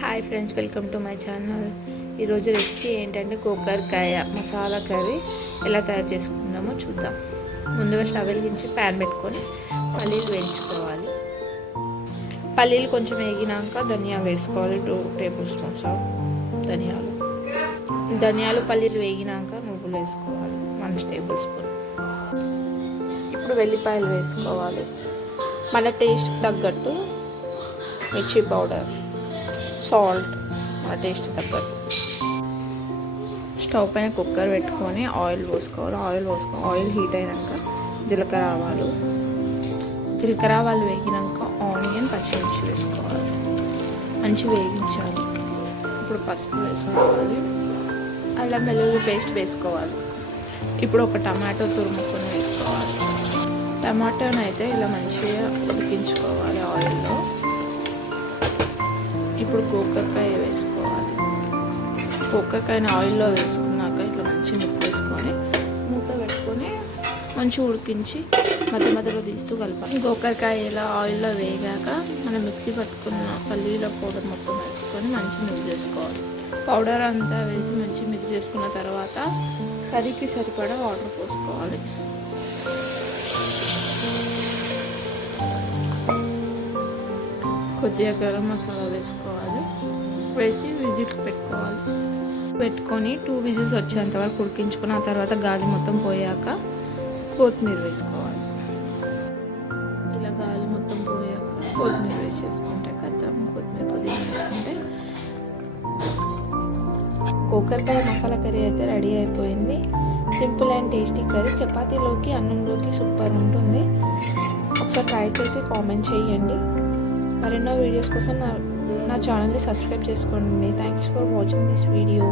Hi friends, welcome to my channel. ఈరోజు recipe ఏంటంటే గోకరకాయ masala curry ఎలా తయారు చేసుకుందామో చూద్దాం. ముందుగా స్టవ్ వెలిగించి ప్యాన్ పెట్టుకొని పల్లీలు వేయించుకోవాలి. పల్లీలు కొంచెం వేగినాక ధనియాలు వేసుకోవాలి. 2 టేబుల్ స్పూన్స్ ధనియాలు పల్లీలు వేగినాక నువ్వులు వేసుకోవాలి 1 టేబుల్ స్పూన్. ఇప్పుడు వెల్లిపాయలు వేసుకోవాలి. మన టేస్ట్ తగ్గట్టు మిర్చి పౌడర్, సాల్ట్ మన టేస్ట్ తగ్గట్టు. స్టవ్ పైన కుక్కర్ పెట్టుకొని ఆయిల్ పోసుకోవాలి. ఆయిల్ హీట్ అయినాక జీలకర్ర ఆవాలు వేగినాక ఆనియన్, పచ్చిమిర్చి వేసుకోవాలి. మంచి వేగించాలి. ఇప్పుడు పసుపు వేసుకోవాలి. అల్లం వెల్లుల్లి పేస్ట్ వేసుకోవాలి. ఇప్పుడు ఒక టమాటో తురుముకొని వేసుకోవాలి. టమాటోని అయితే ఇలా మంచిగా ఉడికించుకోవాలి ఆయిల్లో. ఇప్పుడు గోకరకాయ వేసుకోవాలి. గోకరకాయని ఆయిల్లో వేసుకున్నాక ఇట్లా మంచి మిక్స్ వేసుకొని మూత పెట్టుకొని మంచిగా ఉడికించి మధ్యలో తీస్తూ కలపాలి. గోకరకాయ ఇలా ఆయిల్లో వేగాక మనం మిక్సీ పట్టుకున్న పల్లీల పౌడర్ మొత్తం వేసుకొని మంచి మిక్స్ చేసుకోవాలి. పౌడర్ అంతా వేసి మంచి మిక్స్ చేసుకున్న తర్వాత కర్రీకి సరిపడా వాటర్ పోసుకోవాలి. కొద్దిగా గరం మసాలా వేసుకోవాలి. వేసి విజిల్ పెట్టుకొని 2 విజిల్స్ వచ్చేంత వరకు ఉడికించుకుని ఆ తర్వాత గాలి మొత్తం పోయాక కొత్తిమీర వేసుకోవాలి. ఇలా గాలి మొత్తం పోయాక కొత్తిమీర వేసేసుకుంటే కొత్తిమీర పుదీనా వేసుకుంటే గోకరకాయ మసాలా కర్రీ అయితే రెడీ అయిపోయింది. Simple and tasty curry. చపాతీలోకి, అన్నంలోకి సూపర్ ఉంటుంది. ఒకసారి ట్రై చేసి కామెంట్ చేయండి. మరెన్నో వీడియోస్ కోసం నా ఛానల్ని సబ్స్క్రైబ్ చేసుకోండి. Thanks for watching this video.